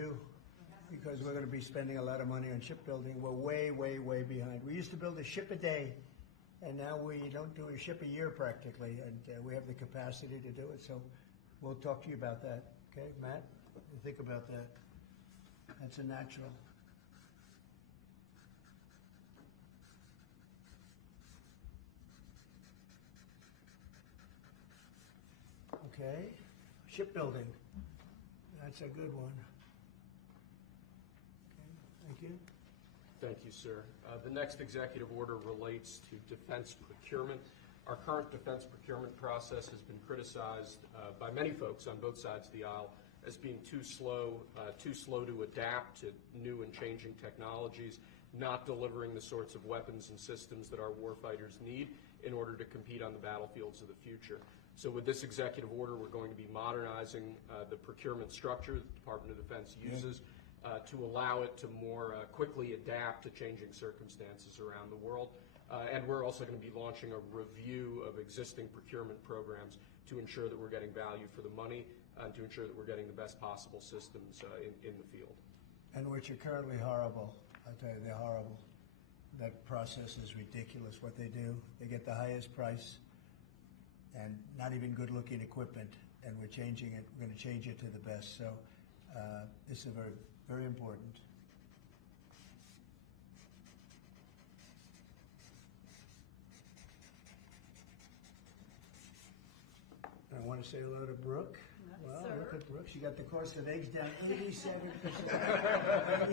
too, because we're going to be spending a lot of money on shipbuilding. We're way, way, way behind. We used to build a ship a day, and now we don't do a ship a year practically, and we have the capacity to do it. So we'll talk to you about that. Okay, Matt? What do you think about that? That's a natural. Okay, shipbuilding. That's a good one. Okay, thank you. Thank you, sir. The next executive order relates to defense procurement. Our current defense procurement process has been criticized by many folks on both sides of the aisle as being too slow to adapt to new and changing technologies, not delivering the sorts of weapons and systems that our warfighters need in order to compete on the battlefields of the future. So with this executive order, we're going to be modernizing the procurement structure that the Department of Defense uses to allow it to more quickly adapt to changing circumstances around the world. And we're also going to be launching a review of existing procurement programs to ensure that we're getting value for the money and to ensure that we're getting the best possible systems in the field. And which are currently horrible. I tell you, they're horrible. That process is ridiculous, what they do. They get the highest price and not even good-looking equipment, and we're changing it. We're going to change it to the best. So this is very, very important. I want to say hello to Brooke. Well, look at Brooke. She got the cost of eggs down 87%.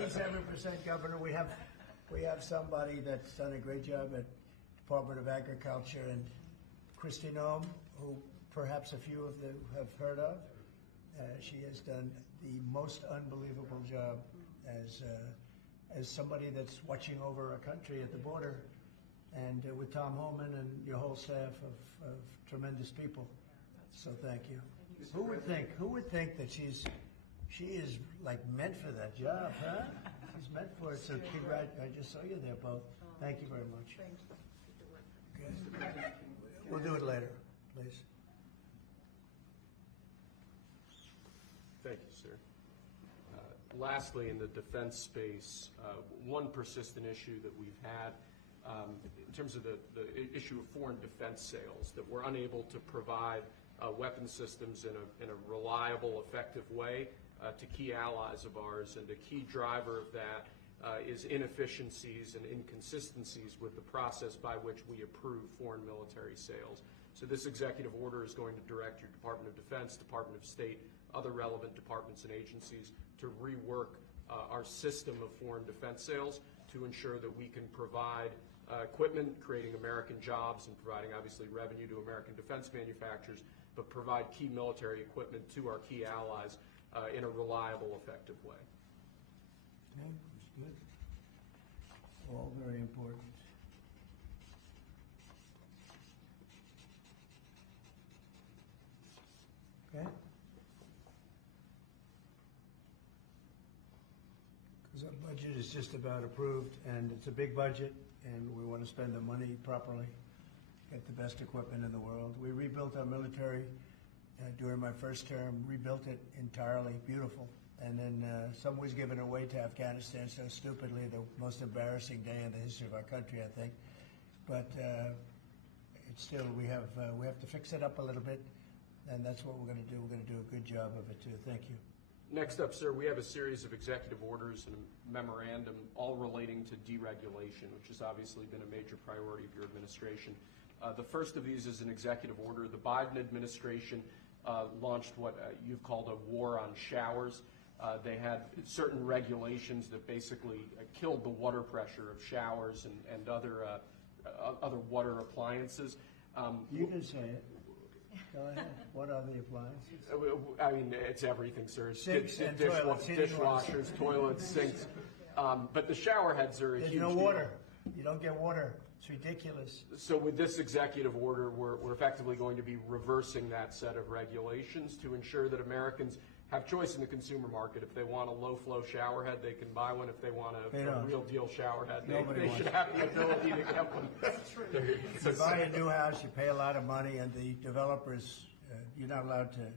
87%, Governor. We have somebody that's done a great job at Department of Agriculture, and Kristi Noem, who perhaps a few of you have heard of. She has done the most unbelievable job as somebody that's watching over our country at the border, and with Tom Homan and your whole staff of tremendous people. So thank you. Who would think that she is like meant for that job, huh? She's meant for it. So congrats. I just saw you there both. Thank you very much. Okay. We'll do it later, please. Thank you, sir. Lastly, in the defense space, one persistent issue that we've had in terms of the issue of foreign defense sales, that we're unable to provide weapon systems in a reliable, effective way to key allies of ours, and a key driver of that is inefficiencies and inconsistencies with the process by which we approve foreign military sales. So this executive order is going to direct your Department of Defense, Department of State, other relevant departments and agencies to rework our system of foreign defense sales to ensure that we can provide equipment, creating American jobs and providing obviously revenue to American defense manufacturers, but provide key military equipment to our key allies in a reliable, effective way. Okay, that's good. All very important. Okay? Because our budget is just about approved, and it's a big budget, and we want to spend the money properly, get the best equipment in the world. We rebuilt our military during my first term, rebuilt it entirely, beautiful. And then some was given away to Afghanistan so stupidly, the most embarrassing day in the history of our country, I think. But it's still, we have to fix it up a little bit, and that's what we're going to do. We're going to do a good job of it, too. Thank you. Next up, sir, we have a series of executive orders and a memorandum all relating to deregulation, which has obviously been a major priority of your administration. The first of these is an executive order. The Biden administration launched what you've called a war on showers. They had certain regulations that basically killed the water pressure of showers and other water appliances. You can say it. Go ahead. What are the appliances? I mean, it's everything, sir. Sinks and toilets, dishwashers, toilets, sinks. But the shower heads are a huge There's no deal. water. You don't get water. It's ridiculous. So with this executive order, we're effectively going to be reversing that set of regulations to ensure that Americans have choice in the consumer market. If they want a low-flow shower head, they can buy one. If they want a real-deal shower head, they should have the ability to get one. That's true. You buy a new house, you pay a lot of money, and the developers, you're not allowed to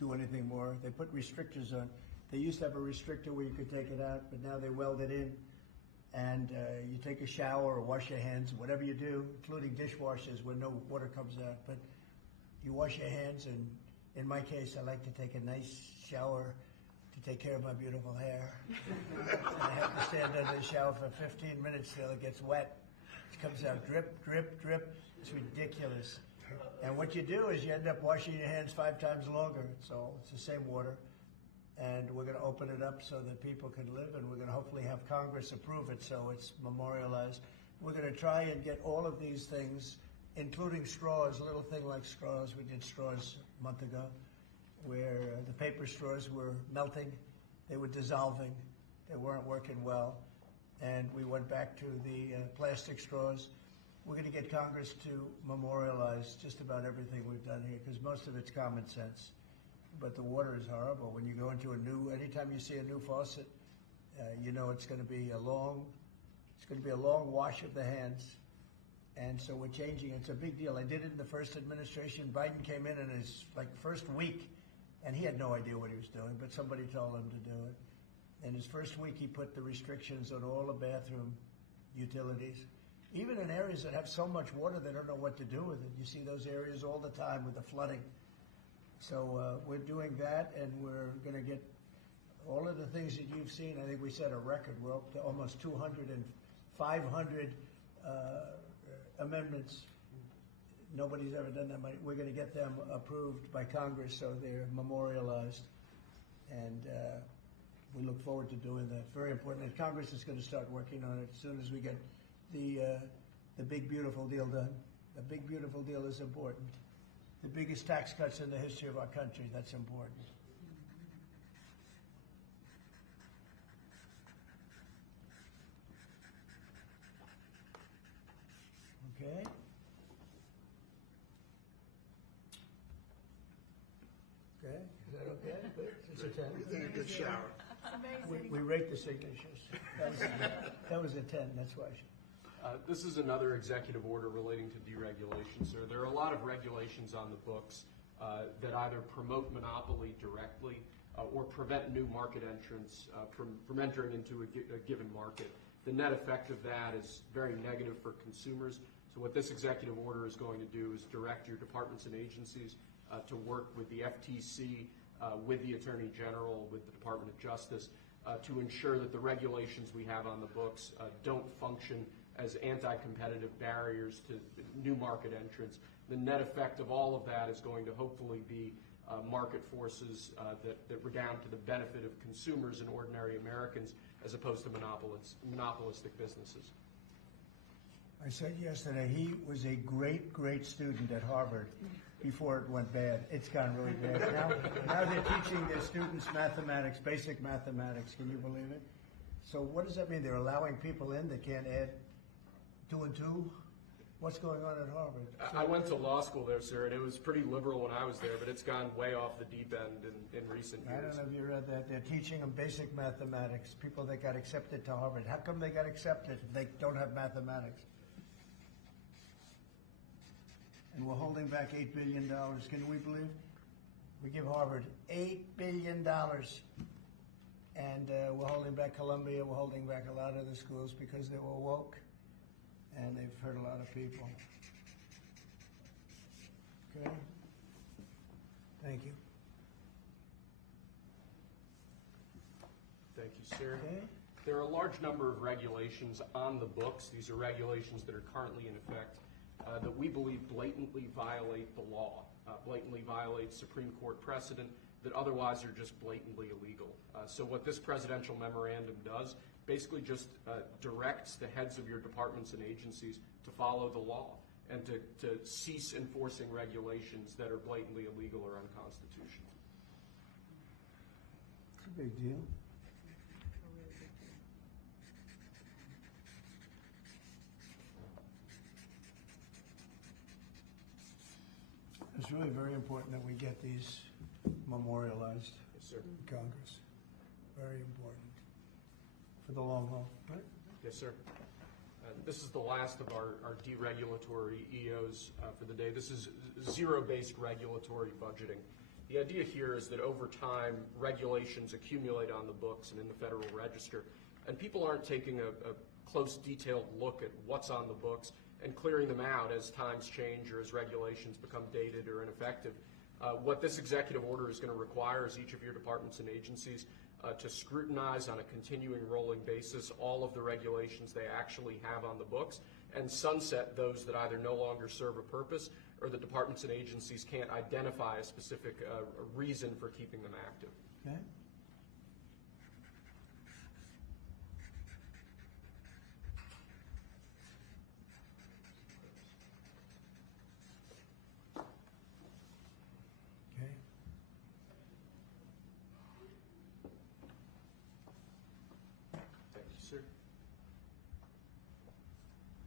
do anything more. They put restrictions on They used to have a restrictor where you could take it out, but now they weld it in. And you take a shower or wash your hands, whatever you do, including dishwashers where no water comes out. But you wash your hands, and in my case, I like to take a nice shower to take care of my beautiful hair. And I have to stand under the shower for 15 minutes till it gets wet. It comes out drip, drip, drip. It's ridiculous. And what you do is you end up washing your hands 5 times longer. So it's the same water. And we're going to open it up so that people can live, and we're going to hopefully have Congress approve it so it's memorialized. We're going to try and get all of these things, including straws, a little thing like straws. We did straws a month ago where the paper straws were melting. They were dissolving. They weren't working well. And we went back to the plastic straws. We're going to get Congress to memorialize just about everything we've done here because most of it's common sense. But the water is horrible. When you go into anytime you see a new faucet, you know it's going to be a long wash of the hands. And so we're changing. It's a big deal. I did it in the first administration. Biden came in his first week, and he had no idea what he was doing, but somebody told him to do it. In his first week, he put the restrictions on all the bathroom utilities. Even in areas that have so much water, they don't know what to do with it. You see those areas all the time with the flooding. So we're doing that, and we're going to get all of the things that you've seen. I think we set a record. We're up to almost 200 and 500 amendments. Nobody's ever done that. We're going to get them approved by Congress so they're memorialized, and we look forward to doing that. Very important. And Congress is going to start working on it as soon as we get the big, beautiful deal done. The big, beautiful deal is important. The biggest tax cuts in the history of our country, that's important. Okay. Okay, is that okay? It's a 10. You're taking a good shower. We rate the signatures. That was a 10, that's why. This is another executive order relating to deregulation, sir. There are a lot of regulations on the books that either promote monopoly directly or prevent new market entrants from entering into a given market. The net effect of that is very negative for consumers. So what this executive order is going to do is direct your departments and agencies to work with the FTC, with the Attorney General, with the Department of Justice, to ensure that the regulations we have on the books don't function as anti-competitive barriers to new market entrants. The net effect of all of that is going to hopefully be market forces that redound to the benefit of consumers and ordinary Americans as opposed to monopolistic businesses. I said yesterday he was a great, great student at Harvard before it went bad. It's gone really bad. Now they're teaching their students mathematics, basic mathematics. Can you believe it? So what does that mean? They're allowing people in that can't add 2 and 2? What's going on at Harvard? I went to law school there, sir, and it was pretty liberal when I was there, but it's gone way off the deep end in recent years. I don't know if you read that. They're teaching them basic mathematics, people that got accepted to Harvard. How come they got accepted if they don't have mathematics? And we're holding back $8 billion. Can we believe? We give Harvard $8 billion. And we're holding back Columbia. We're holding back a lot of the schools because they were woke. And they've hurt a lot of people. Okay? Thank you. Thank you, sir. Okay. There are a large number of regulations on the books. These are regulations that are currently in effect that we believe blatantly violate the law, blatantly violate Supreme Court precedent that otherwise are just blatantly illegal. So what this presidential memorandum does basically just directs the heads of your departments and agencies to follow the law and to cease enforcing regulations that are blatantly illegal or unconstitutional. It's a big deal. It's really very important that we get these memorialized Yes, sir. in Congress. Very important for the long haul, right? Yes, sir. This is the last of our deregulatory EOs for the day. This is zero-based regulatory budgeting. The idea here is that over time, regulations accumulate on the books and in the Federal Register, and people aren't taking a close, detailed look at what's on the books and clearing them out as times change or as regulations become dated or ineffective. What this executive order is going to require is each of your departments and agencies to scrutinize on a continuing rolling basis all of the regulations they actually have on the books and sunset those that either no longer serve a purpose or the departments and agencies can't identify a specific reason for keeping them active. Okay. Okay. Thank you, sir.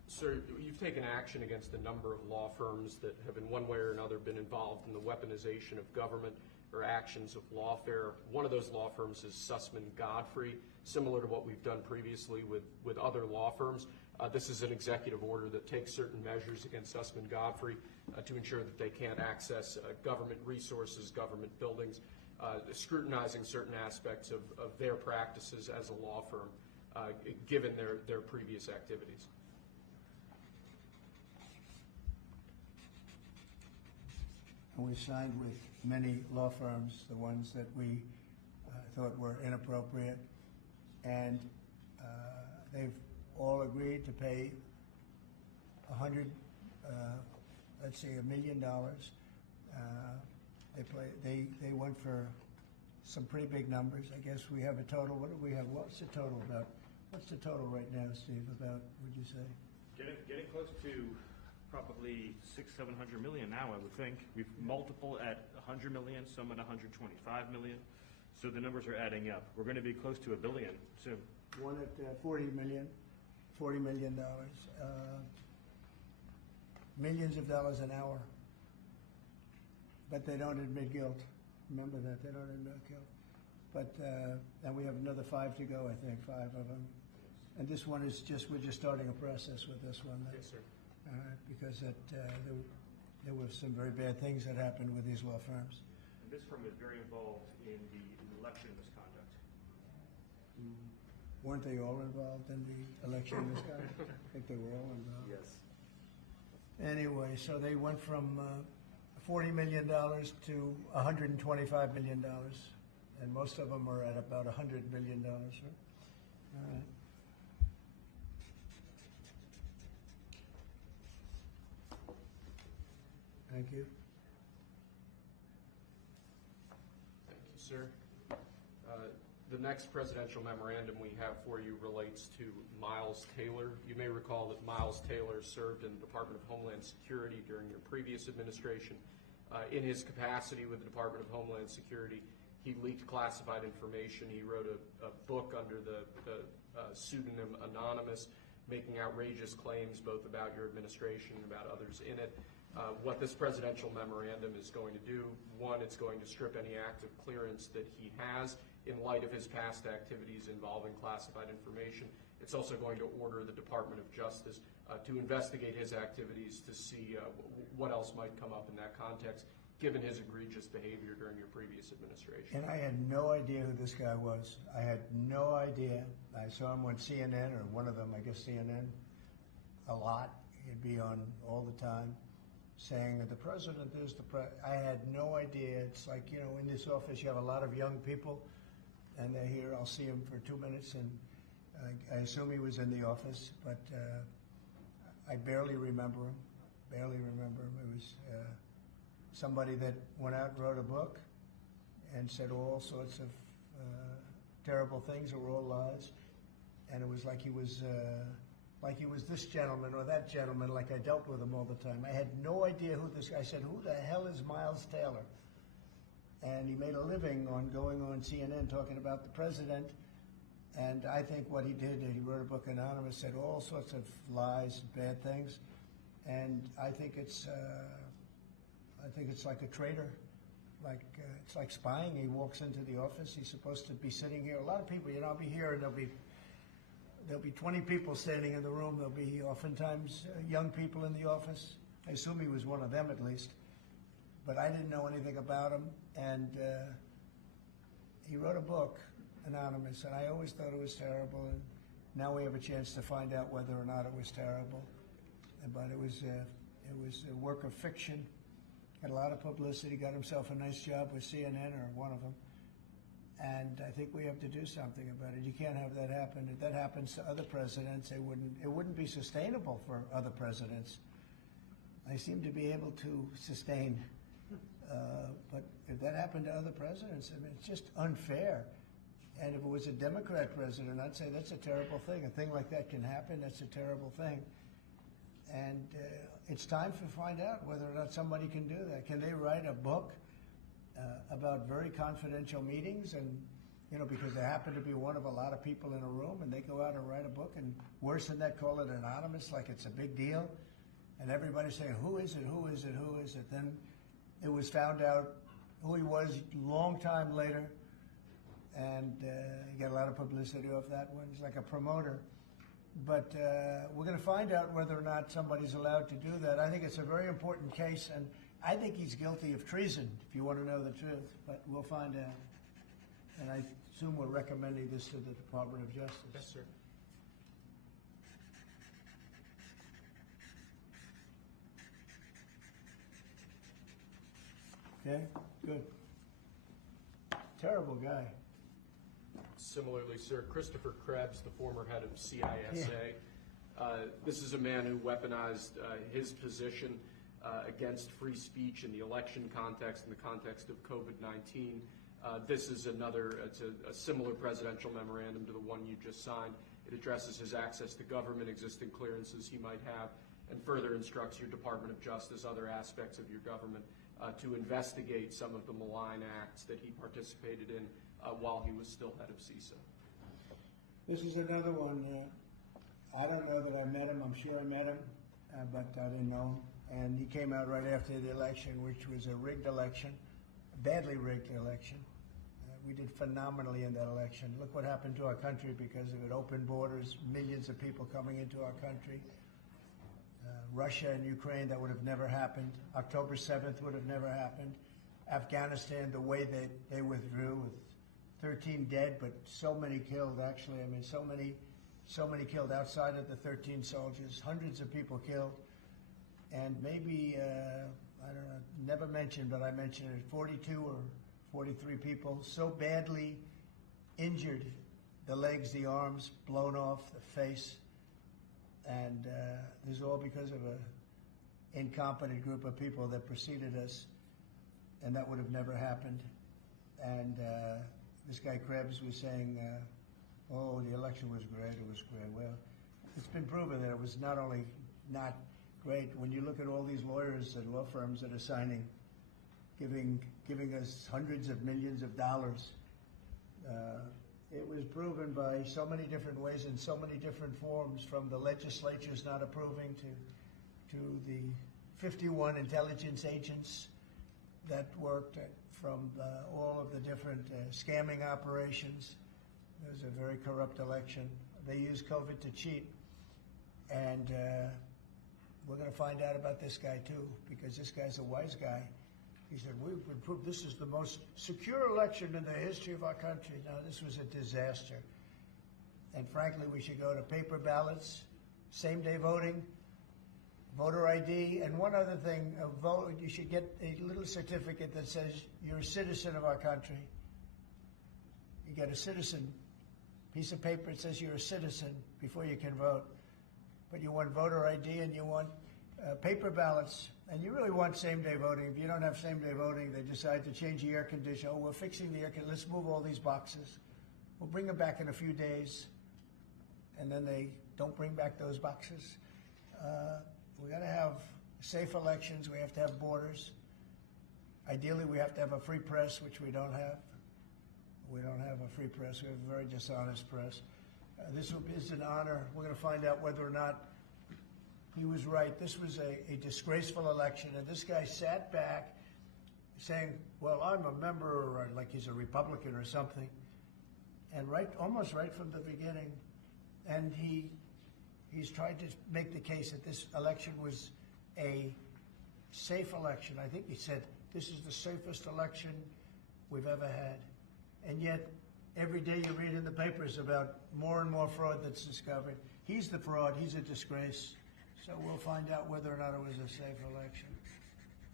Sir, you've taken action against a number of law firms that have in one way or another been involved in the weaponization of government or actions of lawfare. One of those law firms is Sussman Godfrey, similar to what we've done previously with other law firms. This is an executive order that takes certain measures against Sussman Godfrey to ensure that they can't access government resources, government buildings, scrutinizing certain aspects of their practices as a law firm, given their previous activities. And we signed with many law firms, the ones that we thought were inappropriate, and they've all agreed to pay $1 million. They went for some pretty big numbers. I guess we have a total. What do we have? What's the total about? What's the total right now, Steve? About, would you say? Getting close to probably $600-700 million now, I would think. We've multiple at 100 million, some at 125 million. So the numbers are adding up. We're going to be close to $1 billion soon. One at $40 million. Millions of dollars an hour. But they don't admit guilt. Remember that, they don't admit guilt. But, and we have another 5 to go, I think, 5 of them. And this one is we're just starting a process with this one. Yes, sir. Because there were some very bad things that happened with these law firms. And this firm is very involved in the election misconduct. Weren't they all involved in the election misconduct? I think they were all involved. Yes. Anyway, so they went from $40 million to $125 million, and most of them are at about $100 million. Right? All right. Thank you. Thank you, sir. The next presidential memorandum we have for you relates to Miles Taylor. You may recall that Miles Taylor served in the Department of Homeland Security during your previous administration. In his capacity with the Department of Homeland Security, he leaked classified information. He wrote a book under the pseudonym Anonymous, making outrageous claims both about your administration and about others in it. What this presidential memorandum is going to do, one, it's going to strip any active clearance that he has in light of his past activities involving classified information. It's also going to order the Department of Justice to investigate his activities to see what else might come up in that context, given his egregious behavior during your previous administration. And I had no idea who this guy was. I had no idea. I saw him on CNN, or one of them, I guess CNN, a lot. He'd be on all the time, saying that the president is the president. I had no idea. It's like, in this office you have a lot of young people, and they're here. I'll see him for 2 minutes, and I assume he was in the office, but I barely remember him. It was somebody that went out and wrote a book and said all sorts of terrible things that were all lies, and it was like he was this gentleman or that gentleman, like I dealt with him all the time. I had no idea who this guy. I said, who the hell is Miles Taylor? And he made a living on going on CNN talking about the president. And I think what he did, he wrote a book, Anonymous, said all sorts of lies, bad things. And I think it's like a traitor. It's like spying. He walks into the office. He's supposed to be sitting here. A lot of people, I'll be here, and there'll be 20 people standing in the room. There'll be oftentimes young people in the office. I assume he was one of them at least. but I didn't know anything about him. And he wrote a book, Anonymous, and I always thought it was terrible. And now we have a chance to find out whether or not it was terrible. But it was a work of fiction. Had a lot of publicity. Got himself a nice job with CNN or one of them. And I think we have to do something about it. You can't have that happen. If that happens to other presidents, it wouldn't be sustainable for other presidents. I seem to be able to sustain, but if that happened to other presidents, I mean, it's just unfair. And if it was a Democrat president, I'd say that's a terrible thing. A thing like that can happen. That's a terrible thing. And it's time to find out whether or not somebody can do that. Can they write a book about very confidential meetings, and because they happen to be one of a lot of people in a room, and they go out and write a book, and worse than that, call it anonymous, like it's a big deal, and everybody's saying, who is it, who is it, who is it? Then it was found out who he was a long time later, and he got a lot of publicity off that one. He's like a promoter. But we're going to find out whether or not somebody's allowed to do that. I think it's a very important case, and I think he's guilty of treason, if you want to know the truth, but we'll find out. And I assume we're recommending this to the Department of Justice. Yes, sir. Okay, good. Terrible guy. Similarly, sir, Christopher Krebs, the former head of CISA. This is a man who weaponized his position against free speech in the election context, in the context of COVID-19. This is it's a similar presidential memorandum to the one you just signed. It addresses his access to government, existing clearances he might have, and further instructs your Department of Justice, other aspects of your government, to investigate some of the malign acts that he participated in while he was still head of CISA. This is another one. I don't know that I met him. I'm sure I met him, but I didn't know him. And he came out right after the election, which was a rigged election, a badly rigged election. We did phenomenally in that election. Look what happened to our country because of it. Open borders, millions of people coming into our country. Russia and Ukraine, that would have never happened. October 7th would have never happened. Afghanistan, the way they withdrew with 13 dead, but so many killed, actually. I mean, so many killed outside of the 13 soldiers, hundreds of people killed. And maybe, I don't know, never mentioned, but I mentioned it, 42 or 43 people so badly injured, the legs, the arms, blown off, the face. And this is all because of an incompetent group of people that preceded us, and that would have never happened. And this guy Krebs was saying, oh, the election was great, it was great. Well, it's been proven that it was not only not great. When you look at all these lawyers and law firms that are signing, giving us hundreds of millions of dollars, it was proven by so many different ways in so many different forms, from the legislatures not approving to the 51 intelligence agents that worked, from all of the different scamming operations. It was a very corrupt election. They used COVID to cheat. And we're going to find out about this guy too, because this guy's a wise guy. He said, we've been proved this is the most secure election in the history of our country. Now, this was a disaster. And frankly, we should go to paper ballots, same-day voting, voter ID, and one other thing, you should get a little certificate that says you're a citizen of our country. You get a citizen piece of paper that says you're a citizen before you can vote. But you want voter ID and you want paper ballots, and you really want same-day voting. If you don't have same-day voting, they decide to change the air conditioner. Oh, we're fixing the air conditioner. Let's move all these boxes. We'll bring them back in a few days, and then they don't bring back those boxes. We got to have safe elections. We have to have borders. Ideally, we have to have a free press, which we don't have. We don't have a free press. We have a very dishonest press. This is an honor. We're going to find out whether or not he was right. This was a disgraceful election, and this guy sat back saying, well, I'm a member, or like he's a Republican or something, and almost right from the beginning. And he's tried to make the case that this election was a safe election. I think he said this is the safest election we've ever had. And yet, every day you read in the papers about more and more fraud that's discovered. He's the fraud. He's a disgrace. So we'll find out whether or not it was a safe election.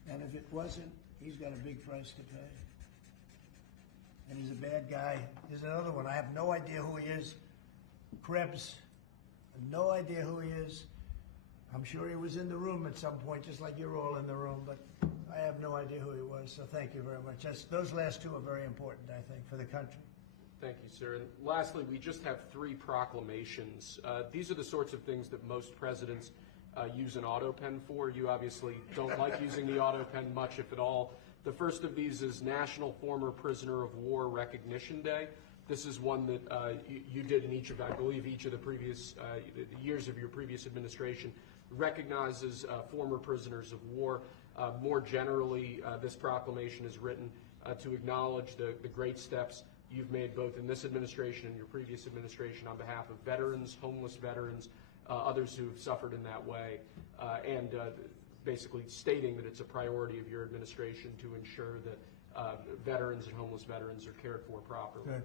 And if it wasn't, he's got a big price to pay. And he's a bad guy. There's another one. I have no idea who he is. Krebs. No idea who he is. I'm sure he was in the room at some point, just like you're all in the room, but I have no idea who he was, so thank you very much. Those last two are very important, I think, for the country. Thank you, sir. And lastly, we just have 3 proclamations. These are the sorts of things that most presidents use an auto pen for. You obviously don't like using the auto pen much, if at all. The first of these is National Former Prisoner of War Recognition Day. This is one that you did in each of, I believe, each of the previous years of your previous administration, recognizes former prisoners of war. More generally, this proclamation is written to acknowledge the great steps you've made both in this administration and your previous administration on behalf of veterans, homeless veterans, others who have suffered in that way, and basically stating that it's a priority of your administration to ensure that veterans and homeless veterans are cared for properly. Good.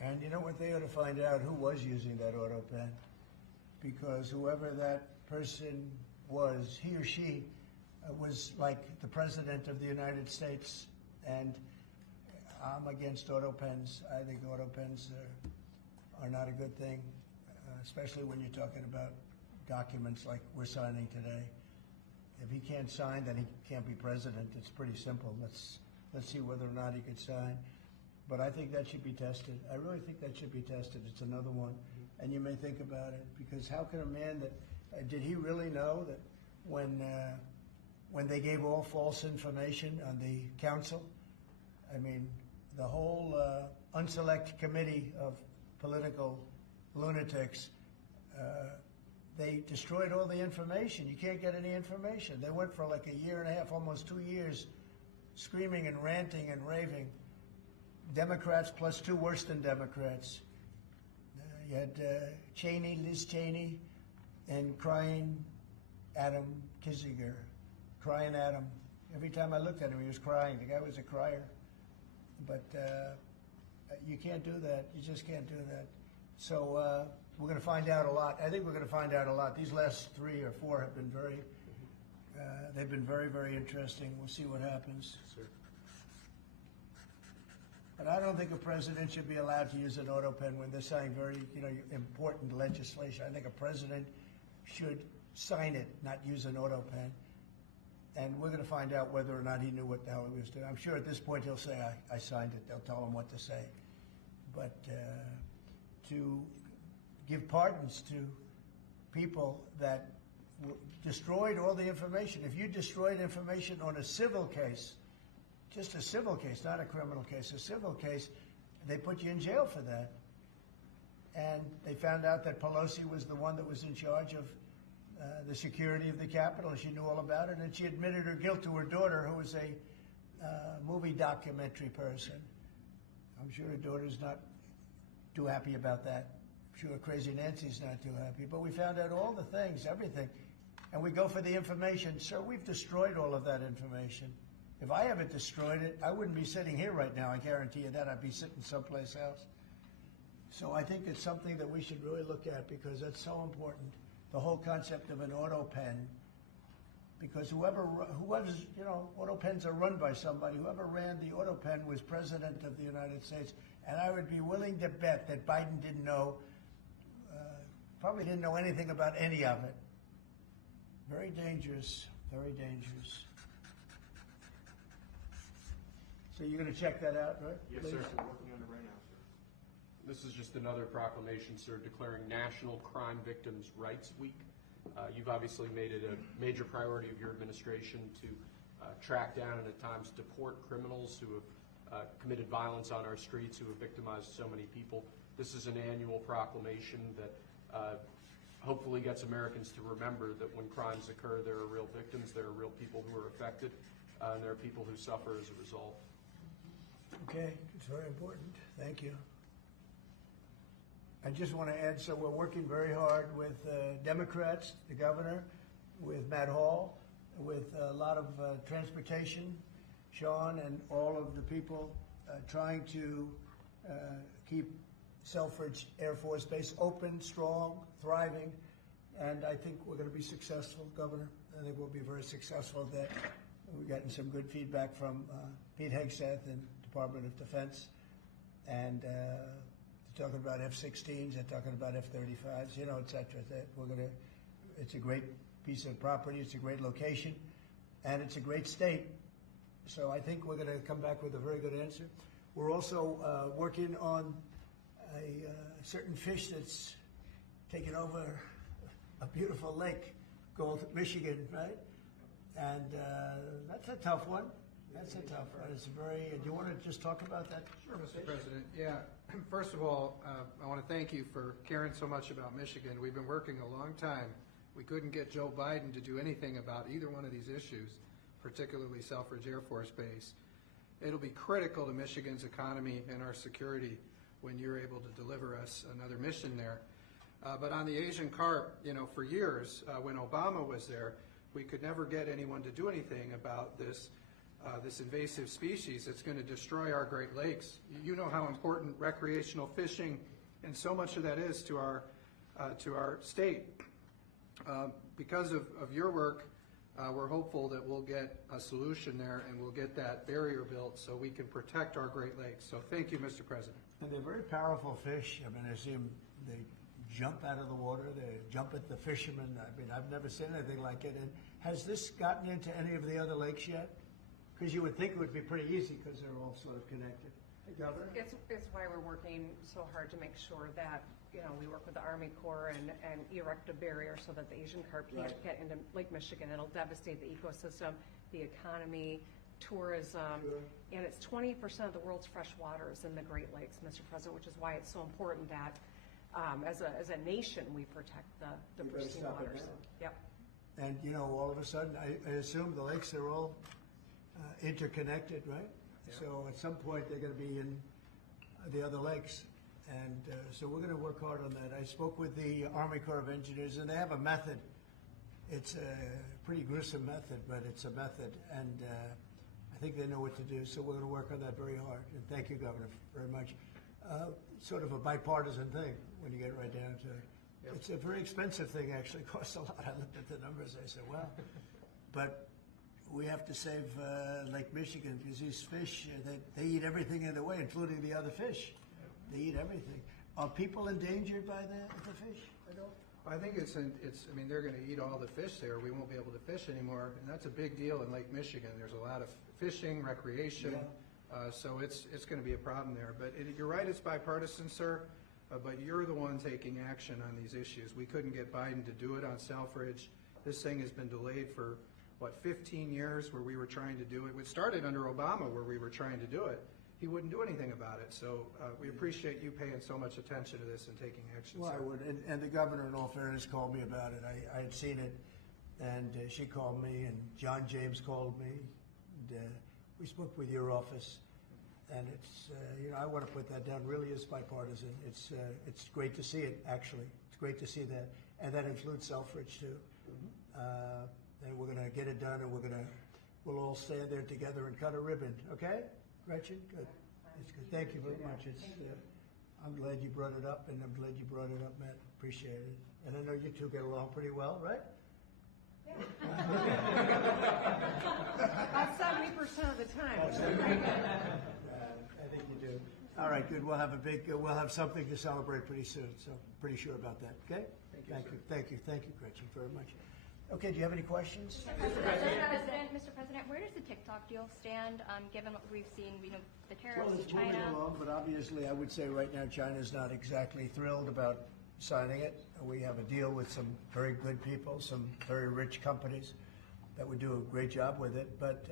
And you know what? They ought to find out who was using that auto pen, because whoever that person was, he or she was like the President of the United States, and I'm against auto pens. I think auto pens are not a good thing, especially when you're talking about documents like we're signing today. If he can't sign, then he can't be president. It's pretty simple. Let's see whether or not he could sign. But I think that should be tested. I really think that should be tested. It's another one. And you may think about it, because how can a man that, did he really know that when they gave all false information on the council, I mean, the whole unselect committee of political lunatics, they destroyed all the information. You can't get any information. They went for like a year and a half, almost 2 years, screaming and ranting and raving. Democrats plus 2 worse than Democrats. You had Cheney, Liz Cheney, and crying Adam Kinzinger. Crying Adam. Every time I looked at him, he was crying. The guy was a crier. But you can't do that. You just can't do that. So we're going to find out a lot. I think we're going to find out a lot. These last 3 or 4 have been they've been very, very interesting. We'll see what happens. Sir. But I don't think a president should be allowed to use an auto pen when they're signing very, important legislation. I think a president should sign it, not use an auto pen. And we're going to find out whether or not he knew what the hell he was doing. I'm sure at this point he'll say, I signed it. They'll tell him what to say. But to give pardons to people that destroyed all the information. If you destroyed information on a civil case, just a civil case, not a criminal case, a civil case, they put you in jail for that. And they found out that Pelosi was the one that was in charge of the security of the Capitol, and she knew all about it, and she admitted her guilt to her daughter, who was a movie documentary person. I'm sure her daughter's not too happy about that. I'm sure Crazy Nancy's not too happy. But we found out all the things, everything. And we go for the information. Sir, we've destroyed all of that information. If I haven't destroyed it, I wouldn't be sitting here right now. I guarantee you that. I'd be sitting someplace else. So I think it's something that we should really look at, because that's so important. The whole concept of an auto pen, because whoever's, auto pens are run by somebody. Whoever ran the auto pen was president of the United States, and I would be willing to bet that Biden didn't know, probably didn't know anything about any of it. Very dangerous, very dangerous. So you're going to check that out, right? Yes, please? sir. We're working on it right now, sir. This is just another proclamation, sir, declaring National Crime Victims' Rights Week. You've obviously made it a major priority of your administration to track down and at times deport criminals who have committed violence on our streets, who have victimized so many people. This is an annual proclamation that hopefully gets Americans to remember that when crimes occur, there are real victims, there are real people who are affected, and there are people who suffer as a result. Okay, it's very important. Thank you. I just want to add, so we're working very hard with Democrats, the governor, with Matt Hall, with a lot of transportation, Sean and all of the people trying to keep Selfridge Air Force Base open, strong, thriving, and I think we're going to be successful, Governor. I think we'll be very successful at that. We've gotten some good feedback from Pete Hegseth and Department of Defense, and they're talking about F-16s, they're talking about F-35s, you know, et cetera. That it's a great piece of property, it's a great location, and it's a great state. So I think we're going to come back with a very good answer. We're also working on a certain fish that's taken over a beautiful lake called Michigan, right? And that's a tough one. That's a tough one. It's very. Do you want to just talk about that? Sure, Mr. President. Yeah. First of all, I want to thank you for caring so much about Michigan. We've been working a long time. We couldn't get Joe Biden to do anything about either one of these issues, particularly Selfridge Air Force Base. It'll be critical to Michigan's economy and our security when you're able to deliver us another mission there. But on the Asian carp, you know, for years, when Obama was there, we could never get anyone to do anything about this invasive species that's going to destroy our Great Lakes. You know how important recreational fishing and so much of that is to our state. Because of your work, we're hopeful that we'll get a solution there and we'll get that barrier built so we can protect our Great Lakes. So thank you, Mr. President. And they're very powerful fish. I mean, I see them, they jump out of the water, they jump at the fishermen. I mean, I've never seen anything like it. And has this gotten into any of the other lakes yet? Because you would think it would be pretty easy because they're all sort of connected. Hey, Governor? It's why we're working so hard to make sure that, you know, we work with the Army Corps and erect a barrier so that the Asian carp can't get into Lake Michigan. It'll devastate the ecosystem, the economy, tourism, and it's 20% of the world's fresh waters in the Great Lakes, Mr. President, which is why it's so important that as a nation we protect the pristine waters. Yep. And, you know, all of a sudden, I assume the lakes are all interconnected, right? Yeah. So at some point they're going to be in the other lakes. And so we're going to work hard on that. I spoke with the Army Corps of Engineers, and they have a method. It's a pretty gruesome method, but it's a method. And I think they know what to do. So we're going to work on that very hard. And thank you, Governor, very much. Sort of a bipartisan thing when you get right down to it. Yep. It's a very expensive thing, actually. It costs a lot. I looked at the numbers. I said, well, but we have to save Lake Michigan because these fish, they eat everything in the way, including the other fish. They eat everything. Are people endangered by the fish at all? I think it's. I mean, they're going to eat all the fish there. We won't be able to fish anymore, and that's a big deal in Lake Michigan. There's a lot of fishing, recreation, so it's going to be a problem there. But you're right, it's bipartisan, sir. But you're the one taking action on these issues. We couldn't get Biden to do it on Selfridge. This thing has been delayed for 15 years, where we were trying to do it. It started under Obama, where we were trying to do it. He wouldn't do anything about it. So we appreciate you paying so much attention to this and taking action. Well, sir. I would. And the governor, in all fairness, called me about it. I had seen it, and she called me, and John James called me. And, we spoke with your office, and it's, you know, I want to put that down. Really is bipartisan. It's great to see it, actually. It's great to see that. And that includes Selfridge, too. Mm-hmm. And we're going to get it done, and we'll all stand there together and cut a ribbon. Okay? Gretchen? Good. It's good. Thank you very much. It's, I'm glad you brought it up, and I'm glad you brought it up, Matt. Appreciate it. And I know you two get along pretty well, right? Yeah. About 70% of the time. I think you do. All right, good. We'll have something to celebrate pretty soon. So pretty sure about that. Okay? Thank you, Gretchen, very much. Okay, do you have any questions? Mr. President, where does the TikTok deal stand, given what we've seen, you know, the tariffs Well, in it's China? moving along, but obviously I would say right now China's not exactly thrilled about signing it. We have a deal with some very good people, some very rich companies that would do a great job with it, but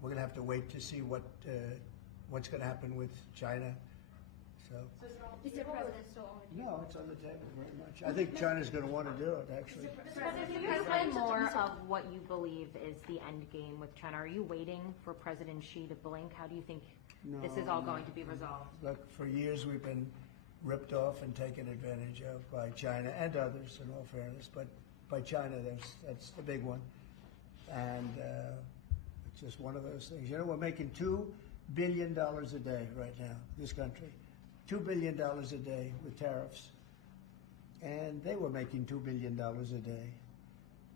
we're going to have to wait to see what's going to happen with China. So. Mr. President, still on the table? No, it's on the table very much. I think China's going to want to do it, actually. Mr. President, Can you explain more of what you believe is the end game with China? Are you waiting for President Xi to blink? How do you think this is all going to be resolved? Look, for years we've been ripped off and taken advantage of by China and others, in all fairness. But by China, that's the big one. And it's just one of those things. You know, we're making $2 billion a day right now, this country. $2 billion a day with tariffs. And they were making $2 billion a day.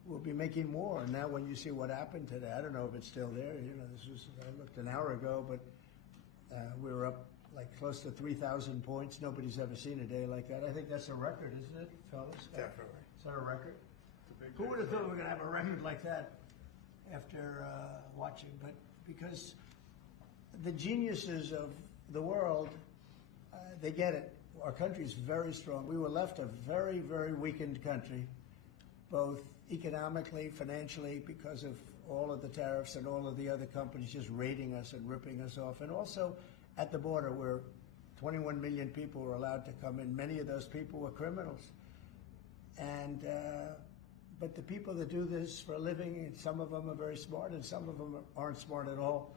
We'll be making more. Now when you see what happened today, I don't know if it's still there. You know, this was, I looked an hour ago, but we were up like close to 3,000 points. Nobody's ever seen a day like that. I think that's a record, isn't it, fellas? Definitely. Is that a record? Who would have thought we were going to have a record like that after watching? But because the geniuses of the world, they get it. Our country's very strong. We were left a very, very weakened country, both economically, financially, because of all of the tariffs and all of the other companies just raiding us and ripping us off. And also at the border where 21 million people were allowed to come in. Many of those people were criminals. And but the people that do this for a living, and some of them are very smart and some of them aren't smart at all.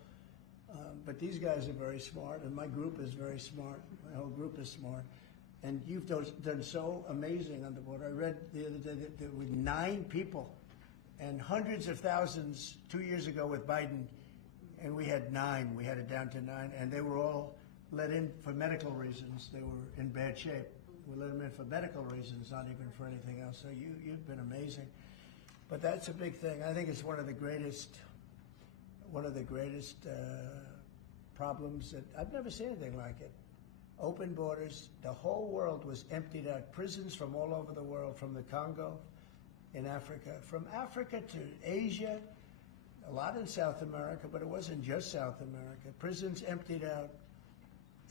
But these guys are very smart, and my group is very smart. My whole group is smart. And you've done so amazing on the border. I read the other day that there were 9 people and hundreds of thousands 2 years ago with Biden, and we had 9. We had it down to 9, and they were all let in for medical reasons. They were in bad shape. We let them in for medical reasons, not even for anything else. So you've been amazing. But that's a big thing. I think it's one of the greatest problems that I've never seen anything like it. Open borders. The whole world was emptied out. Prisons from all over the world, from the Congo in Africa, from Africa to Asia, a lot in South America, but it wasn't just South America. Prisons emptied out.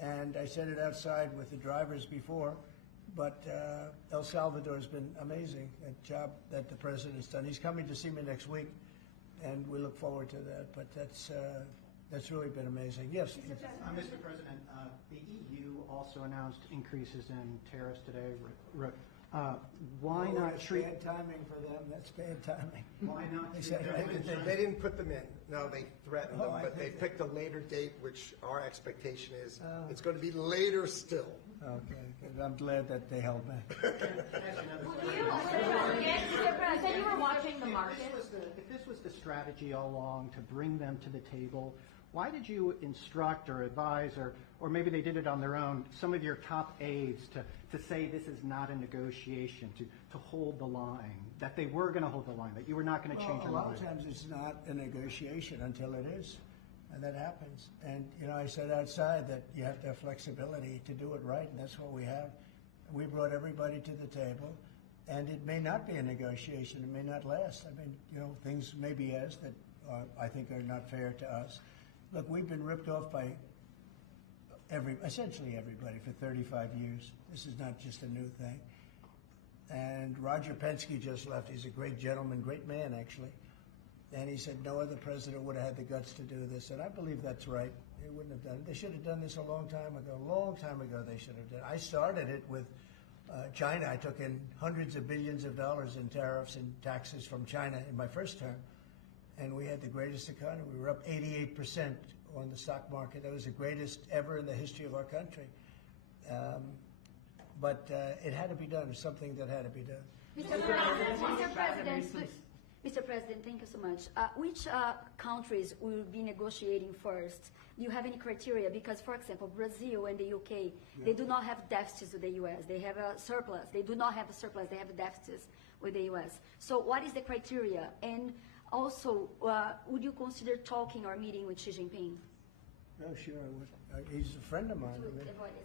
And I said it outside with the drivers before, but El Salvador has been amazing, that job that the president's done. He's coming to see me next week, and we look forward to that. But that's really been amazing. Yes? Mr. President, the EU also announced increases in tariffs today. Why not treat... That's bad timing for them. That's bad timing. Why not They didn't put them in. No, they threatened them, but they picked a later date, which our expectation is it's going to be later still. Okay, good. I'm glad that they held back. You said you were watching the market. If this was the strategy all along to bring them to the table, why did you instruct or advise, or maybe they did it on their own, some of your top aides to say this is not a negotiation, to hold the line, that they were going to hold the line, that you were not going to change your mind? A lot of times it's not a negotiation until it is, and that happens. And, you know, I said outside that you have to have flexibility to do it right, and that's what we have. We brought everybody to the table, and it may not be a negotiation. It may not last. I mean, you know, things may be asked that I think are not fair to us. Look, we've been ripped off by essentially everybody for 35 years. This is not just a new thing. And Roger Penske just left. He's a great gentleman, great man, actually. And he said no other president would have had the guts to do this. And I believe that's right. They wouldn't have done it. They should have done this a long time ago. A long time ago they should have done it. I started it with China. I took in hundreds of billions of dollars in tariffs and taxes from China in my first term. And we had the greatest economy. We were up 88% on the stock market. That was the greatest ever in the history of our country. But it had to be done. It's something that had to be done. Mr. President, thank you so much. Which countries will be negotiating first? Do you have any criteria? Because, for example, Brazil and the UK, they do not have deficits with the US. They have a surplus. They do not have a surplus. They have deficits with the US. So what is the criteria? And also, would you consider talking or meeting with Xi Jinping? Oh, sure I would. He's a friend of mine.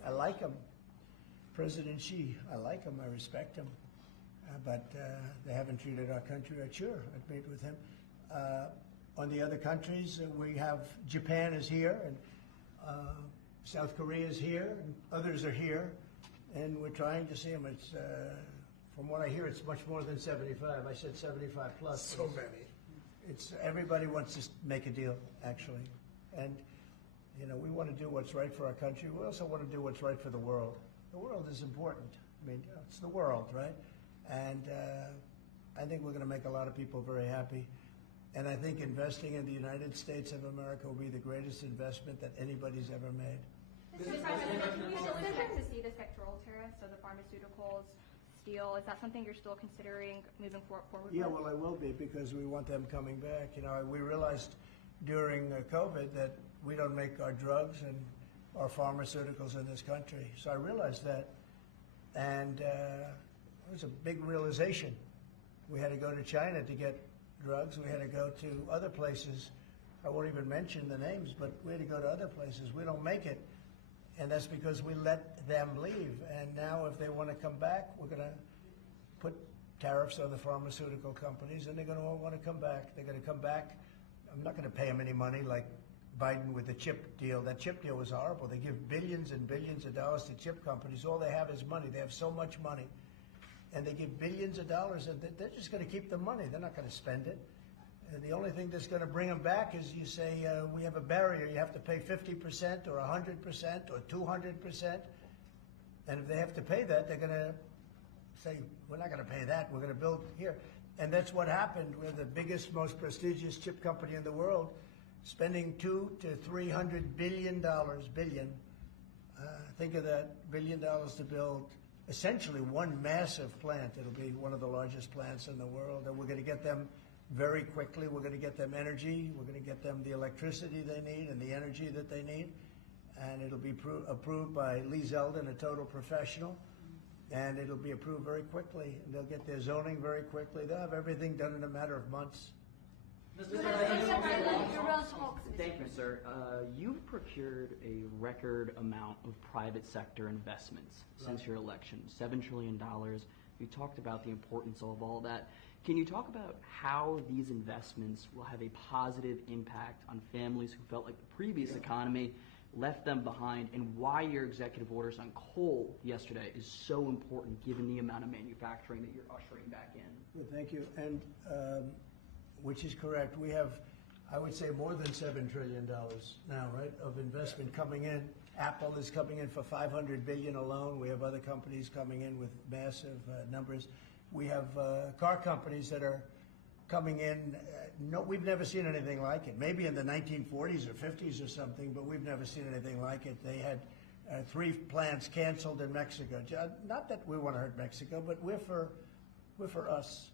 I like him. President Xi, I like him. I respect him. But they haven't treated our country right. Sure, I'd meet with him. On the other countries, we have Japan is here, and South Korea is here, and others are here, and we're trying to see them. It's from what I hear, it's much more than 75. I said 75 plus. So many. It's everybody wants to make a deal, actually, and you know we want to do what's right for our country. We also want to do what's right for the world. The world is important. I mean, it's the world, right? And I think we're going to make a lot of people very happy. And I think investing in the United States of America will be the greatest investment that anybody's ever made. Mr. President, can we still expect to see the sectoral tariffs, so the pharmaceuticals, deal. Is that something you're still considering moving forward Yeah, with? well, I will be, because we want them coming back. You know, we realized during COVID that we don't make our drugs and our pharmaceuticals in this country. So I realized that, and it was a big realization. We had to go to China to get drugs. We had to go to other places. I won't even mention the names, but we had to go to other places. We don't make it, and that's because we let them leave. And now if they want to come back, we're going to put tariffs on the pharmaceutical companies, and they're going to all want to come back. They're going to come back. I'm not going to pay them any money like Biden with the chip deal. That chip deal was horrible. They give billions and billions of dollars to chip companies. All they have is money. They have so much money. And they give billions of dollars, and they're just going to keep the money. They're not going to spend it. And the only thing that's going to bring them back is you say, we have a barrier. You have to pay 50% or 100% or 200%. And if they have to pay that, they're going to say, we're not going to pay that. We're going to build here. And that's what happened. We're the biggest, most prestigious chip company in the world, spending $200 to $300 billion. Think of that, $1 billion to build essentially one massive plant. It'll be one of the largest plants in the world, and we're going to get them very quickly. We're going to get them energy. We're going to get them the electricity they need and the energy that they need, and it'll be approved by Lee Zeldin, a total professional, and it'll be approved very quickly, and they'll get their zoning very quickly. They'll have everything done in a matter of months. Thank you, sir. You've procured a record amount of private sector investments since your election, $7 trillion. You talked about the importance of all that. Can you talk about how these investments will have a positive impact on families who felt like the previous economy left them behind, and why your executive orders on coal yesterday is so important given the amount of manufacturing that you're ushering back in? Well, thank you. And which is correct. We have, I would say, more than $7 trillion now, right, of investment coming in. Apple is coming in for $500 billion alone. We have other companies coming in with massive numbers. We have car companies that are coming in. No, we've never seen anything like it. Maybe in the 1940s or 50s or something, but we've never seen anything like it. They had 3 plants canceled in Mexico. Not that we want to hurt Mexico, but we're for us.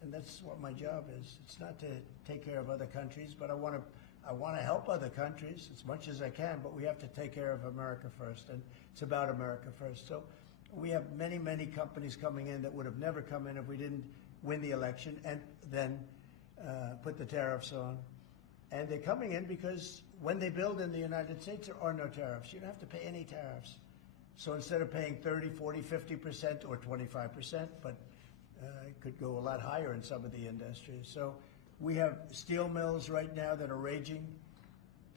And that's what my job is. It's not to take care of other countries, but I want to help other countries as much as I can, but we have to take care of America first, and it's about America first. So we have many, many companies coming in that would have never come in if we didn't win the election and then put the tariffs on. And they're coming in because when they build in the United States, there are no tariffs. You don't have to pay any tariffs. So instead of paying 30, 40, 50% or 25%, but it could go a lot higher in some of the industries. So we have steel mills right now that are raging.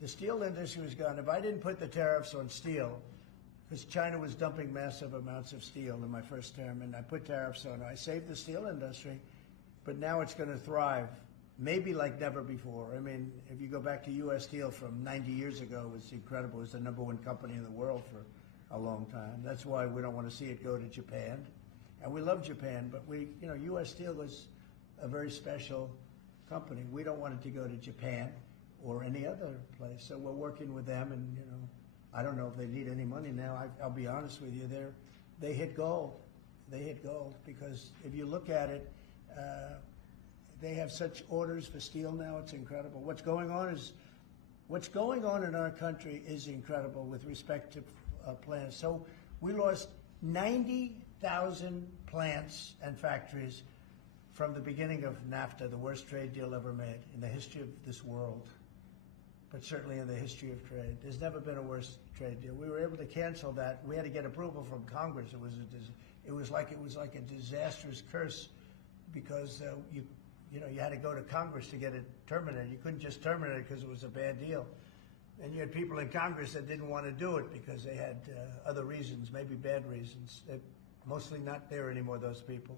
The steel industry was gone. If I didn't put the tariffs on steel, because China was dumping massive amounts of steel in my first term, and I put tariffs on it, I saved the steel industry, but now it's going to thrive, maybe like never before. I mean, if you go back to U.S. Steel from 90 years ago, it was incredible. It was the #1 company in the world for a long time. That's why we don't want to see it go to Japan. And we love Japan, but U.S. Steel was a very special company. We don't want it to go to Japan or any other place. So we're working with them, and I don't know if they need any money now. I'll be honest with you, they hit gold. They hit gold because if you look at it, they have such orders for steel now. It's incredible. What's going on in our country is incredible with respect to plants. So we lost 90,000 plants and factories from the beginning of NAFTA, the worst trade deal ever made in the history of this world, but certainly in the history of trade. There's never been a worse trade deal. We were able to cancel that. We had to get approval from Congress. It was like a disastrous curse because you had to go to Congress to get it terminated. You couldn't just terminate it because it was a bad deal. And you had people in Congress that didn't want to do it because they had other reasons, maybe bad reasons. They're mostly not there anymore, those people.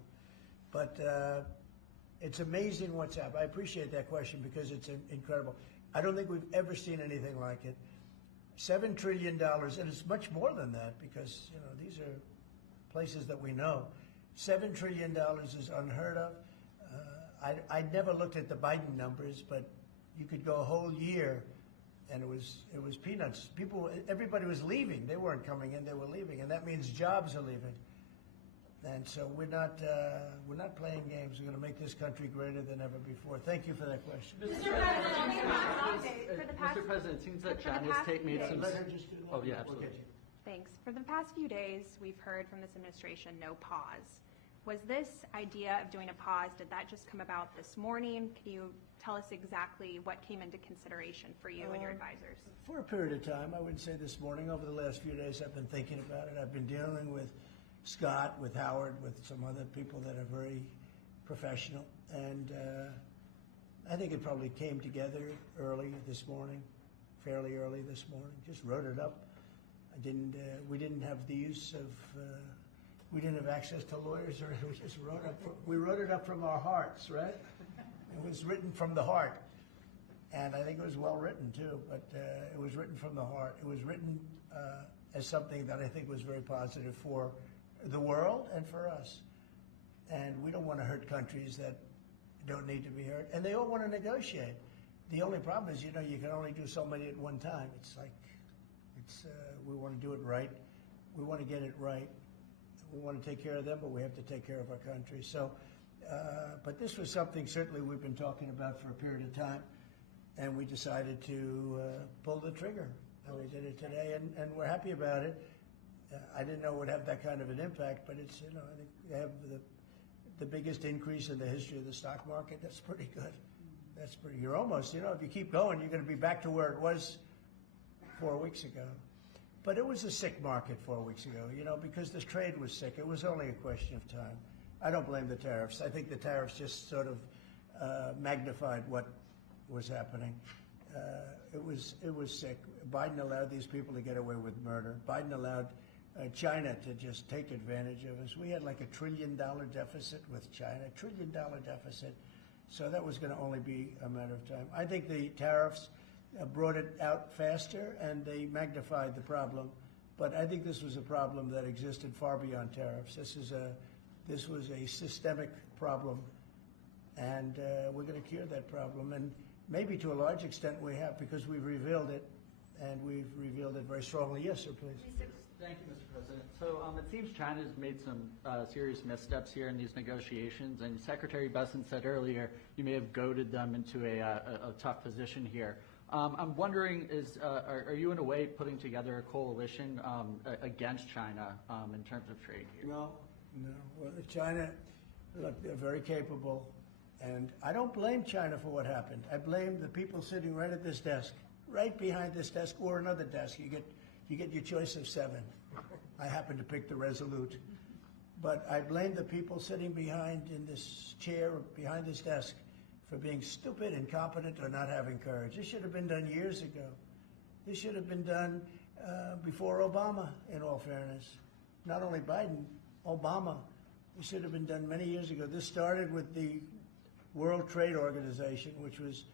But it's amazing what's happened. I appreciate that question because it's incredible. I don't think we've ever seen anything like it. $7 trillion, and it's much more than that because these are places that we know. $7 trillion is unheard of. I never looked at the Biden numbers, but you could go a whole year, and it was peanuts. Everybody was leaving. They weren't coming in. They were leaving, and that means jobs are leaving. And so we're not playing games. We're going to make this country greater than ever before. Thank you for that question. Mr. Mr. President, it seems that for the China's past made few some. Let her just do that. Oh, yeah, absolutely. Okay. Thanks. For the past few days, we've heard from this administration no pause. Was this idea of doing a pause, did that just come about this morning? Can you tell us exactly what came into consideration for you and your advisors? For a period of time, I wouldn't say this morning. Over the last few days, I've been thinking about it. I've been dealing with Scott, with Howard, with some other people that are very professional. And I think it probably came together early this morning, fairly early this morning. Just wrote it up. We didn't have the use of, we didn't have access to lawyers, or we just we wrote it up from our hearts, right? It was written from the heart. And I think it was well written too, but it was written from the heart. It was written as something that I think was very positive for the world and for us. And we don't want to hurt countries that don't need to be hurt. And they all want to negotiate. The only problem is, you can only do so many at one time. It's like, we want to do it right. We want to get it right. We want to take care of them, but we have to take care of our country. So, but this was something certainly we've been talking about for a period of time, and we decided to pull the trigger. And we did it today, and we're happy about it. I didn't know it would have that kind of an impact, but it's, I think they have the biggest increase in the history of the stock market. That's pretty good. That's pretty, you're almost, if you keep going, you're going to be back to where it was 4 weeks ago. But it was a sick market 4 weeks ago, because the trade was sick. It was only a question of time. I don't blame the tariffs. I think the tariffs just sort of magnified what was happening. It was sick. Biden allowed these people to get away with murder. Biden allowed China to just take advantage of us. We had like $1 trillion deficit with China, $1 trillion deficit. So that was going to only be a matter of time. I think the tariffs brought it out faster, and they magnified the problem. But I think this was a problem that existed far beyond tariffs. This was a systemic problem, and we're going to cure that problem. And maybe to a large extent we have, because we've revealed it, and we've revealed it very strongly. Yes, sir, please. Thank you, Mr. President. So it seems China's made some serious missteps here in these negotiations, and Secretary Besson said earlier you may have goaded them into a tough position here. I'm wondering, are you in a way putting together a coalition against China in terms of trade here? No. Well, China, look, they're very capable, and I don't blame China for what happened. I blame the people sitting right at this desk, right behind this desk, or another desk. You get your choice of 7. I happen to pick the Resolute. But I blame the people sitting behind in this chair, behind this desk, for being stupid, incompetent, or not having courage. This should have been done years ago. This should have been done before Obama, in all fairness. Not only Biden, Obama. It should have been done many years ago. This started with the World Trade Organization, which was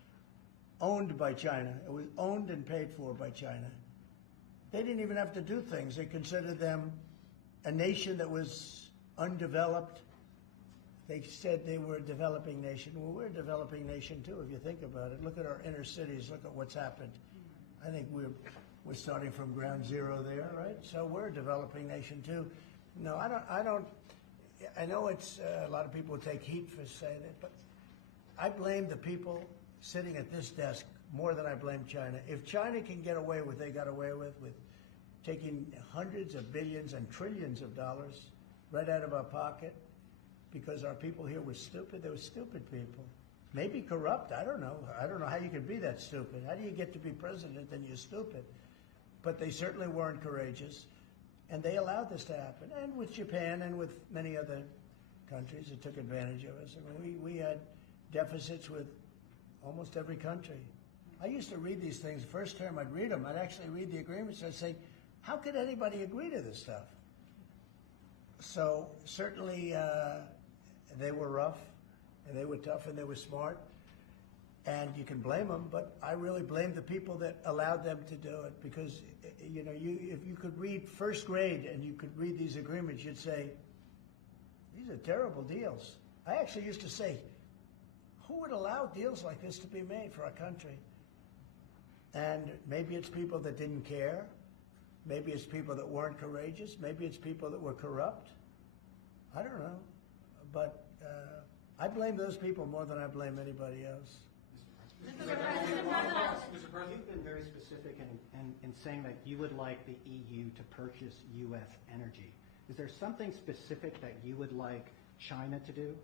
owned by China. It was owned and paid for by China. They didn't even have to do things. They considered them a nation that was undeveloped. They said they were a developing nation. Well, we're a developing nation too, if you think about it. Look at our inner cities. Look at what's happened. I think we're starting from ground zero there, right? So we're a developing nation too. No, I don't. I know it's a lot of people take heat for saying it, but I blame the people sitting at this desk more than I blame China. If China can get away with what they got away with taking hundreds of billions and trillions of dollars right out of our pocket because our people here were stupid, they were stupid people. Maybe corrupt, I don't know. I don't know how you could be that stupid. How do you get to be president and you're stupid? But they certainly weren't courageous, and they allowed this to happen. And with Japan and with many other countries, it took advantage of us. I mean, we had deficits with almost every country. I used to read these things. First term, I'd read them. I'd actually read the agreements. I'd say, how could anybody agree to this stuff? So certainly they were rough, and they were tough, and they were smart. And you can blame them, but I really blame the people that allowed them to do it, because if you could read first grade and you could read these agreements, you'd say, these are terrible deals. I actually used to say, who would allow deals like this to be made for our country? And maybe it's people that didn't care. Maybe it's people that weren't courageous. Maybe it's people that were corrupt. I don't know, but I blame those people more than I blame anybody else. Mr. President, you've been very specific in saying that you would like the EU to purchase U.S. energy. Is there something specific that you would like China to do?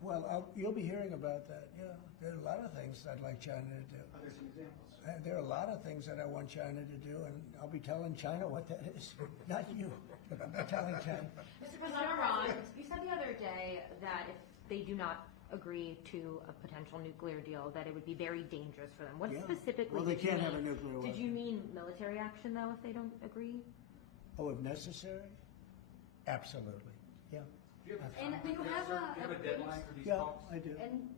Well, you'll be hearing about that, yeah. There are a lot of things I'd like China to do. Are there some examples? There are a lot of things that I want China to do, and I'll be telling China what that is. Not you, but I'll be telling China. Mr. President, Iran, you said the other day that if they do not agree to a potential nuclear deal, that it would be very dangerous for them. What specifically Well, they did you can't mean? have a nuclear weapon. Did you mean military action, though, if they don't agree? Oh, if necessary? Absolutely, yeah. And do you have a deadline for these Yeah, talks? I do. And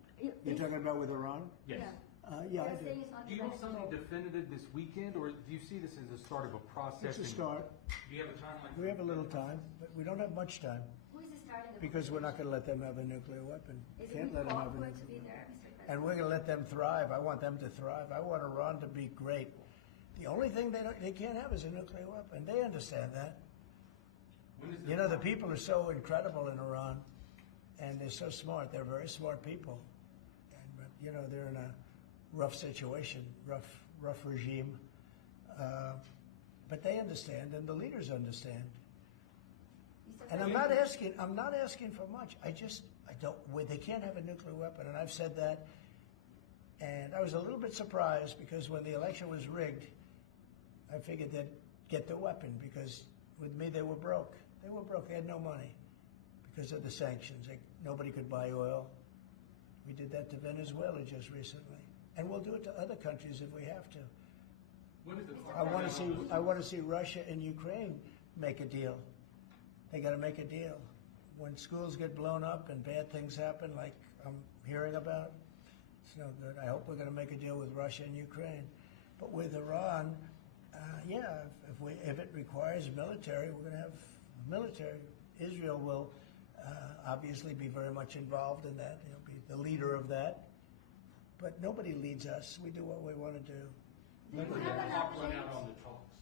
You're talking about with Iran? Yes. Yeah, I do. Do you want something definitive this weekend, or do you see this as the start of a process? It's a start. Do you have a timeline? We have a little time, but we don't have much time Who is starting the because we're not going to let them have a nuclear weapon. Is it Can't let them have a going to nuclear be weapon. there, Mr. President? And we're going to let them thrive. I want them to thrive. I want Iran to be great. The only thing they can't have is a nuclear weapon. They understand that. You know, the people are so incredible in Iran, and they're so smart. They're very smart people. But, you know, they're in a rough situation, rough regime. But they understand, and the leaders understand. And I'm not asking for much. I don't. They can't have a nuclear weapon, and I've said that. And I was a little bit surprised because when the election was rigged, I figured they'd get the weapon because with me they were broke. They were broke. They had no money because of the sanctions. Nobody could buy oil. We did that to Venezuela just recently, and we'll do it to other countries if we have to. When is the I want to see Russia and Ukraine make a deal. They got to make a deal. When schools get blown up and bad things happen, like I'm hearing about, it's no good. I hope we're going to make a deal with Russia and Ukraine. But with Iran, if it requires military, we're going to have military. Israel will obviously be very much involved in that. He'll be the leader of that. But nobody leads us. We do what we want to do. When would the clock run out on the talks?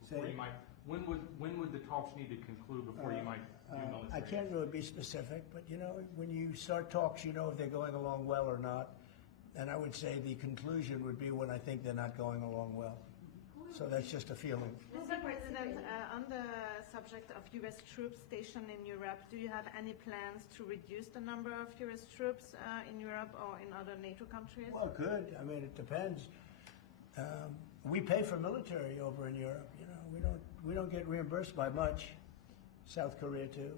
Before Say- you might, when would the talks need to conclude before you might do military? I can't really be specific, but you know, when you start talks, you know if they're going along well or not. And I would say the conclusion would be when I think they're not going along well. So that's just a feeling. Mr. President, on the subject of U.S. troops stationed in Europe, do you have any plans to reduce the number of U.S. troops in Europe or in other NATO countries? Well, good. I mean, it depends. We pay for military over in Europe. You know, we don't get reimbursed by much. South Korea too.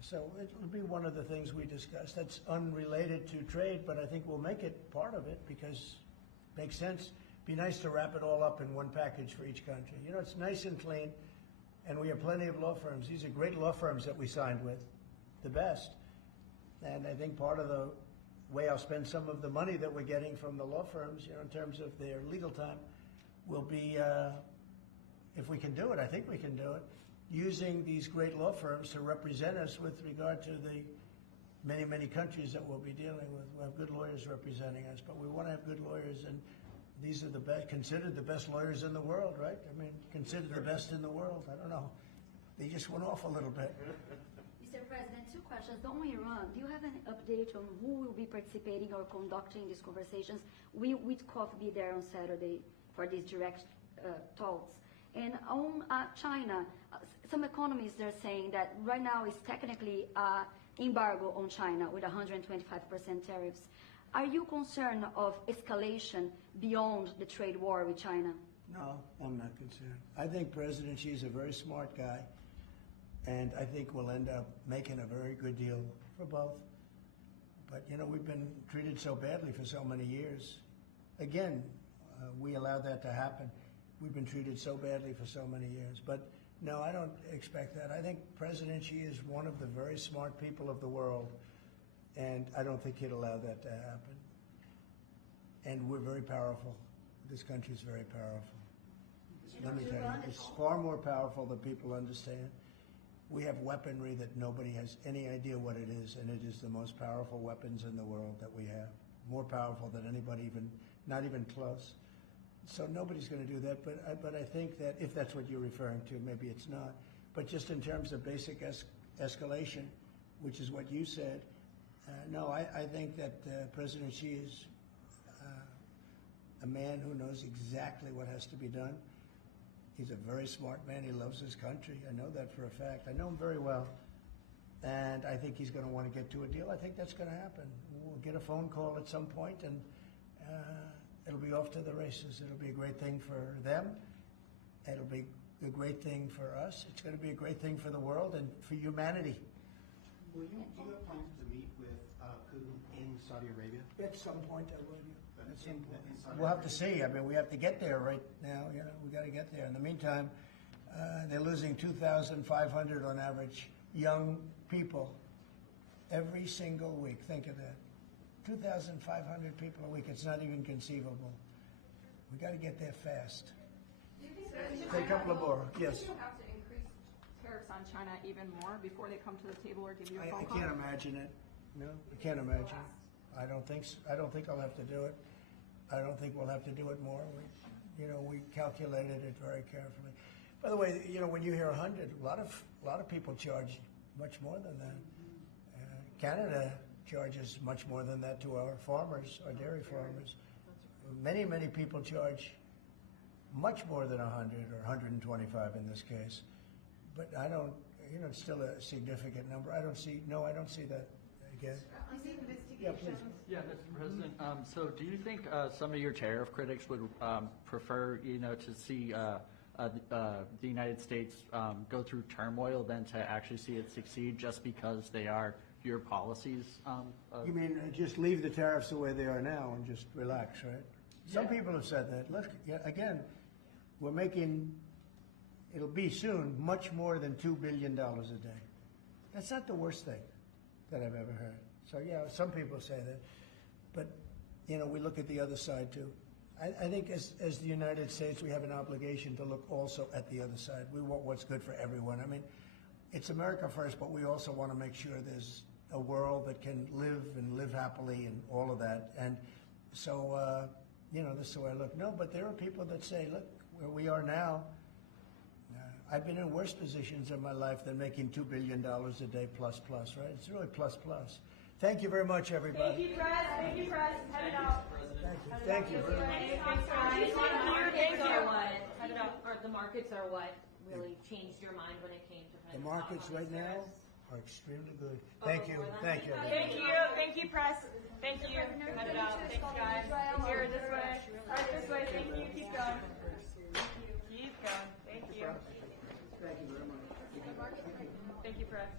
So it'll be one of the things we discuss. That's unrelated to trade, but I think we'll make it part of it because it makes sense. Be nice to wrap it all up in one package for each country. You know, it's nice and clean, and we have plenty of law firms. These are great law firms that we signed with, the best. And I think part of the way I'll spend some of the money that we're getting from the law firms, you know, in terms of their legal time, will be, if we can do it, I think we can do it, using these great law firms to represent us with regard to the many, many countries that we'll be dealing with. We'll have good lawyers representing us, but we want to have good lawyers, and these are the best, considered the best lawyers in the world, right? I mean, considered the best in the world. I don't know. They just went off a little bit. Mr. President, two questions. On Iran, do you have an update on who will be participating or conducting these conversations? Will Witkoff be there on Saturday for these direct talks? And on China, some economists are saying that right now is technically embargo on China with 125% tariffs. Are you concerned of escalation beyond the trade war with China? No, I'm not concerned. I think President Xi's a very smart guy, and I think we'll end up making a very good deal for both. But, you know, we've been treated so badly for so many years. Again, we allowed that to happen. We've been treated so badly for so many years. But, no, I don't expect that. I think President Xi is one of the very smart people of the world, and I don't think he'd allow that to happen. And we're very powerful. This country is very powerful. Let me tell you, it's far more powerful than people understand. We have weaponry that nobody has any idea what it is, and it is the most powerful weapons in the world that we have. More powerful than anybody, not even close. So nobody's going to do that, but I think that if that's what you're referring to, maybe it's not. But just in terms of basic escalation, which is what you said. No, I think that President Xi is a man who knows exactly what has to be done. He's a very smart man. He loves his country. I know that for a fact. I know him very well. And I think he's going to want to get to a deal. I think that's going to happen. We'll get a phone call at some point, and it'll be off to the races. It'll be a great thing for them. It'll be a great thing for us. It's going to be a great thing for the world and for humanity. Do you have plans to meet with Putin in Saudi Arabia? At some point, I will. At some point. We'll have to see. I mean, we have to get there right now. You know, we got to get there. In the meantime, they're losing 2,500 on average young people every single week. Think of that. 2,500 people a week. It's not even conceivable. We got to get there fast. Take a couple of more. Yes. Do you have to increase tariffs on China even more before they come to the table or give you a phone I call? can't imagine it. No, I can't imagine. I don't think so. I don't think I'll have to do it. I don't think we'll have to do it more. We calculated it very carefully. By the way, when you hear 100, a lot of people charge much more than that. Canada charges much more than that to our farmers, our dairy farmers. Many people charge much more than 100 or 125 in this case. But I don't, it's still a significant number. I don't see that again. Yeah, please. Yeah, Mr. President. So do you think some of your tariff critics would prefer, to see the United States go through turmoil than to actually see it succeed just because they are your policies? You mean just leave the tariffs the way they are now and just relax, right? Some people have said that. Look, again, we're making, it'll be soon, much more than $2 billion a day. That's not the worst thing that I've ever heard. So, yeah, some people say that. But, we look at the other side, too. I think as the United States, we have an obligation to look also at the other side. We want what's good for everyone. I mean, it's America first, but we also want to make sure there's a world that can live happily and all of that. And so, this is the way I look. No, but there are people that say, look, where we are now, I've been in worse positions in my life than making $2 billion a day plus, right? It's really plus. Thank you very much, everybody. Thank you, Press. Thank you, Press. Head it out. Thank you very much. The markets are what really changed your mind when it came to The markets right now are extremely good. Thank you. Thank you. Thank you, Press. Thank you. Head it out. Thanks, guys. Here, this way. Right this way. Thank you. Keep going. Keep going. Thank you. Thank you very much. Thank you, Press.